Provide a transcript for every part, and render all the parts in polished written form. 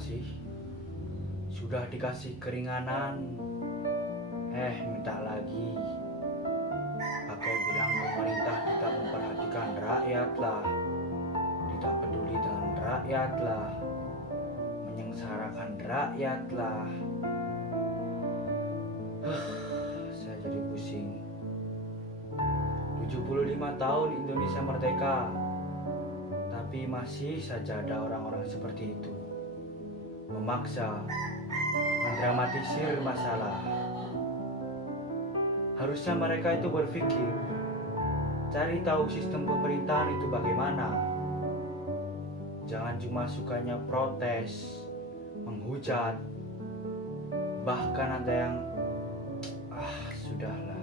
sih? Sudah dikasih keringanan, minta lagi. Pakai bilang pemerintah tidak memperhatikan rakyat lah, tidak peduli dengan rakyat lah, menyengsarakan rakyat lah. Saya jadi pusing. 75 tahun Indonesia merdeka, tapi masih saja ada orang-orang seperti itu, memaksa, mendramatisir masalah. Harusnya mereka itu berpikir, cari tahu sistem pemerintahan itu bagaimana. Jangan cuma sukanya protes, menghujat, bahkan ada yang sudahlah.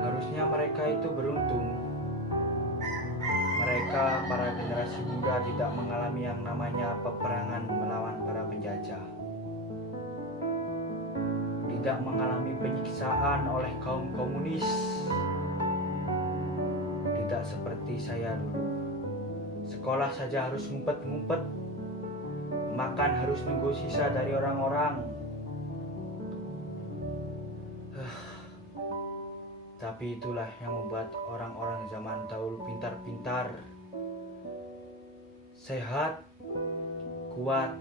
Harusnya mereka itu beruntung. Mereka, para generasi muda, tidak mengalami yang namanya peperangan melawan para penjajah. Tidak mengalami penyiksaan oleh kaum komunis. Tidak seperti saya dulu. Sekolah saja harus ngumpet-ngumpet. Makan harus nunggu sisa dari orang-orang. Tapi itulah yang membuat orang-orang zaman dahulu pintar-pintar, sehat, kuat.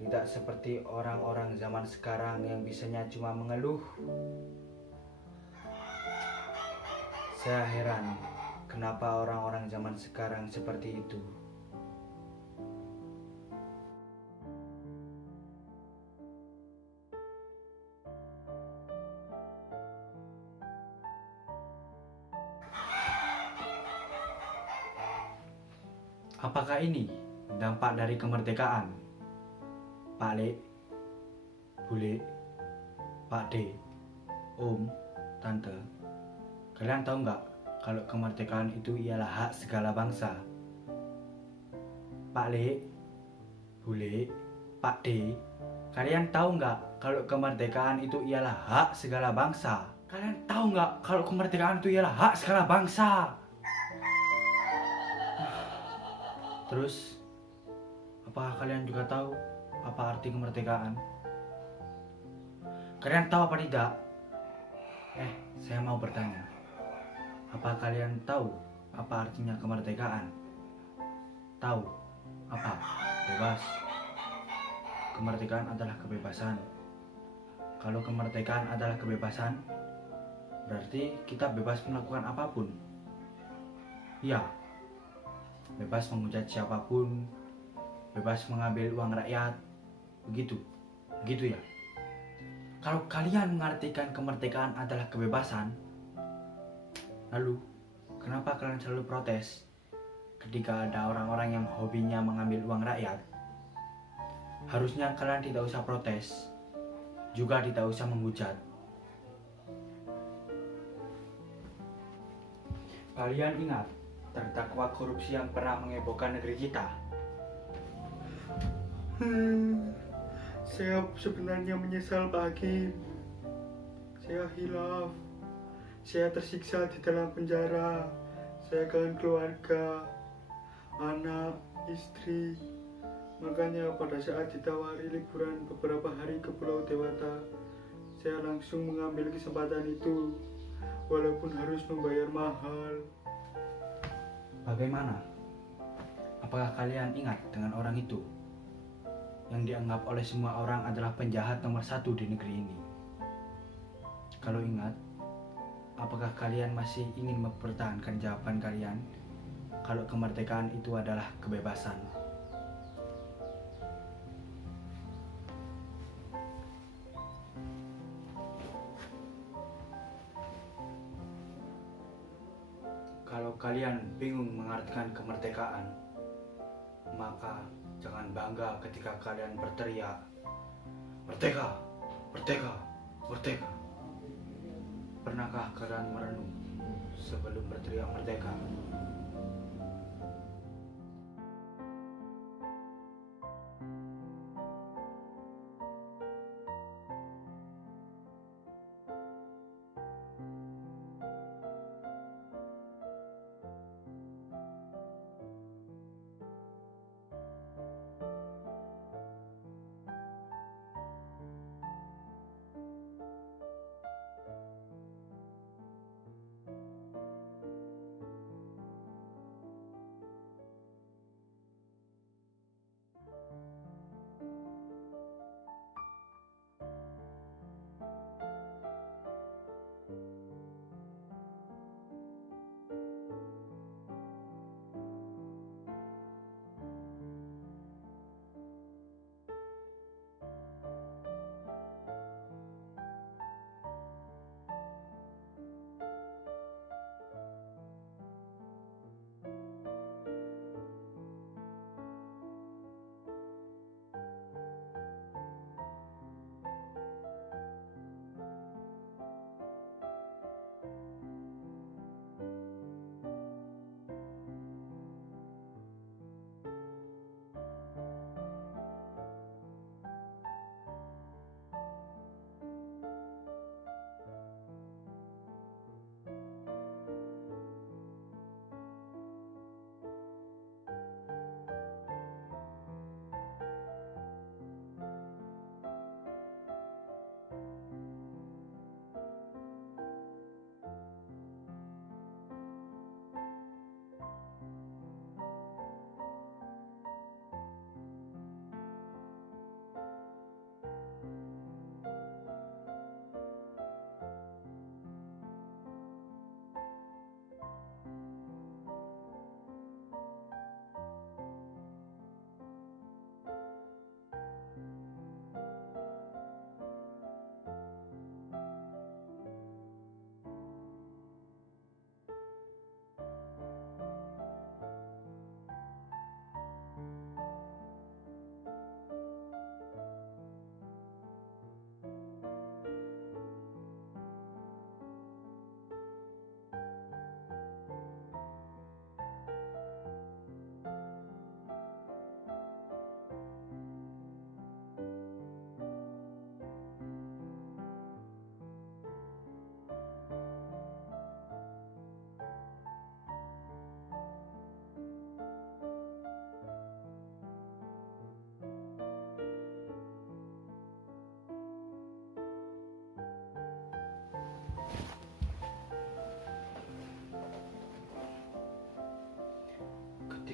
Tidak seperti orang-orang zaman sekarang yang bisanya cuma mengeluh. Saya heran kenapa orang-orang zaman sekarang seperti itu. Apakah ini dampak dari kemerdekaan? Pak Le, Bule, Pak D, Om, Tante, kalian tahu nggak kalau kemerdekaan itu ialah hak segala bangsa? Pak Le, Bule, Pak D, kalian tahu nggak kalau kemerdekaan itu ialah hak segala bangsa? Kalian tahu nggak kalau kemerdekaan itu ialah hak segala bangsa? Terus, apakah kalian juga tahu apa arti kemerdekaan? Kalian tahu apa tidak? Saya mau bertanya. Apa kalian tahu apa artinya kemerdekaan? Tahu? Apa? Bebas. Kemerdekaan adalah kebebasan. Kalau kemerdekaan adalah kebebasan, berarti kita bebas melakukan apapun. Ya. Bebas menghujat siapapun, bebas mengambil uang rakyat, begitu ya. Kalau kalian mengartikan kemerdekaan adalah kebebasan, lalu kenapa kalian selalu protes ketika ada orang-orang yang hobinya mengambil uang rakyat? Harusnya kalian tidak usah protes, juga tidak usah menghujat. Kalian ingat terdakwa korupsi yang pernah menghebohkan negeri kita? Saya sebenarnya menyesal Pak Hakim. Saya hilaf. Saya tersiksa di dalam penjara. Saya kehilangan keluarga, anak, istri. Makanya pada saat ditawari liburan beberapa hari ke Pulau Dewata, saya langsung mengambil kesempatan itu, walaupun harus membayar mahal. Bagaimana? Apakah kalian ingat dengan orang itu yang dianggap oleh semua orang adalah penjahat nomor 1 di negeri ini? Kalau ingat, apakah kalian masih ingin mempertahankan jawaban kalian kalau kemerdekaan itu adalah kebebasan? Kalau kalian bingung mengartikan kemerdekaan, maka jangan bangga ketika kalian berteriak, "Merdeka! Merdeka! Merdeka!" Pernahkah kalian merenung sebelum berteriak merdeka?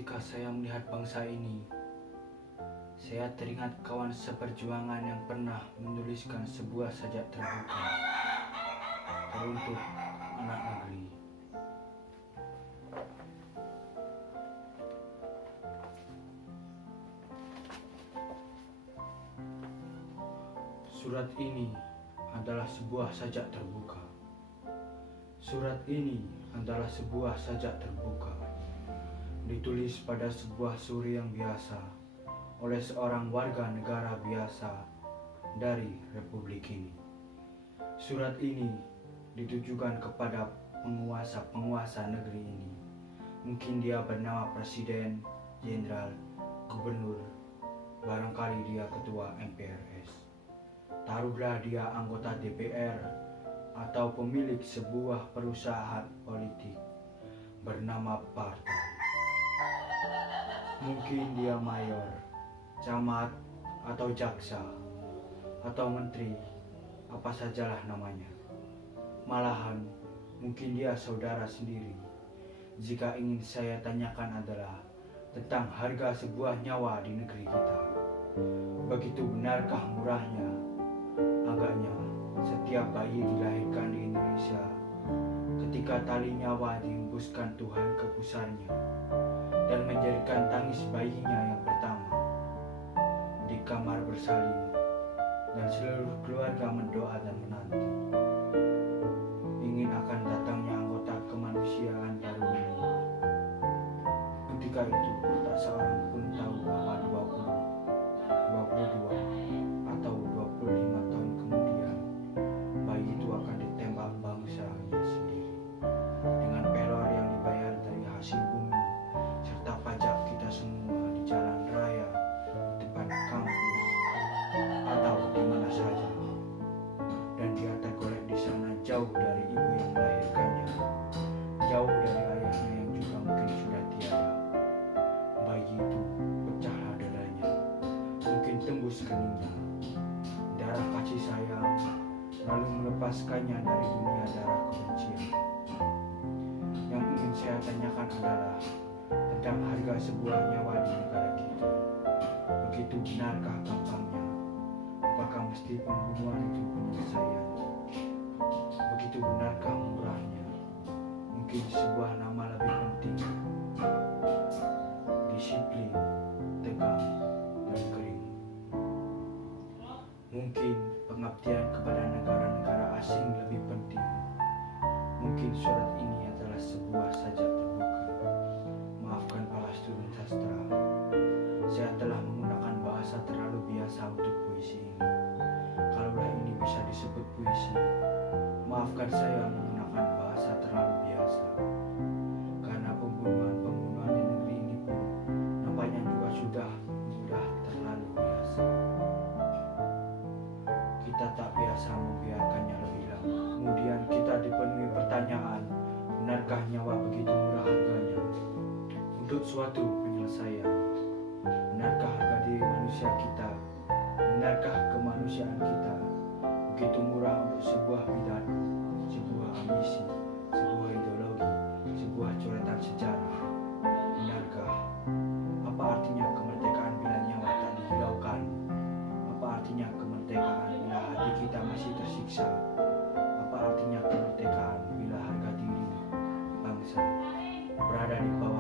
Ketika saya melihat bangsa ini, saya teringat kawan seperjuangan yang pernah menuliskan sebuah sajak terbuka teruntuk anak negeri. Surat ini adalah sebuah sajak terbuka. Surat ini adalah sebuah sajak terbuka, ditulis pada sebuah suri yang biasa oleh seorang warga negara biasa dari Republik ini. Surat ini ditujukan kepada penguasa-penguasa negeri ini. Mungkin dia bernama presiden, jenderal, gubernur, barangkali dia ketua MPRS. Taruhlah dia anggota DPR atau pemilik sebuah perusahaan politik bernama partai. Mungkin dia mayor, camat, atau jaksa, atau menteri, apa sajalah namanya. Malahan, mungkin dia saudara sendiri. Jika ingin saya tanyakan adalah tentang harga sebuah nyawa di negeri kita. Begitu benarkah murahnya? Agaknya setiap bayi dilahirkan di Indonesia, ketika tali nyawa dihembuskan Tuhan ke pusarnya dan menjadikan tangis bayinya yang pertama di kamar bersalin, dan seluruh keluarga mendoa dan menanti ingin akan datangnya anggota kemanusiaan baru ini. Ketika itu tak seorang pun tahu bahwa 22 atau 25 tahun kemudian bayi itu akan ditembak bangsanya sendiri dengan pelor yang dibayar dari hasil bumi serta pajak kita semua di jalan raya, depan kampus, atau di mana saja. Dan dia tergolek di sana jauh dari ibu yang melahirkannya, jauh dari ayahnya yang juga mungkin sudah tiada. Bayi itu pecahlah dadanya, mungkin tembus keningnya, darah kasih sayang, lalu melepaskannya dari dunia darah kebencian. Yang ingin saya tanyakan adalah tentang harga sebuah nyawa di negara kita. Begitu benarkah gampangnya? Apakah mesti pembunuhan itu penyelesaian? Begitu benarkah murahnya? Mungkin sebuah nama lebih penting, disiplin, tegang, dan kering. Mungkin pengabdian kepada negara-negara asing lebih penting. Mungkin surat ini adalah sebuah sajak terbuka. Maafkan para student sastra, saya telah menggunakan bahasa terlalu biasa untuk puisi ini. Kalaulah ini bisa disebut puisi, maafkan saya menggunakan bahasa terlalu biasa. Karena pembunuhan-pembunuhan di negeri ini pun nampaknya juga sudah terlalu biasa. Kita tak biasa membiarkannya lebih lama. Kemudian kita dipenuhi pertanyaan, benarkah nyawa begitu murah harganya untuk suatu penyelesaian? Benarkah harga diri manusia kita? Benarkah kemanusiaan kita begitu murah untuk sebuah pidato, sebuah ambisi, sebuah ideologi, sebuah coretan sejarah? Benarkah? Apa artinya kemerdekaan bila nyawa tak dihiraukan? Apa artinya kemerdekaan bila hati kita masih tersiksa? Apa artinya kemerdekaan bila harga diri bangsa berada di bawah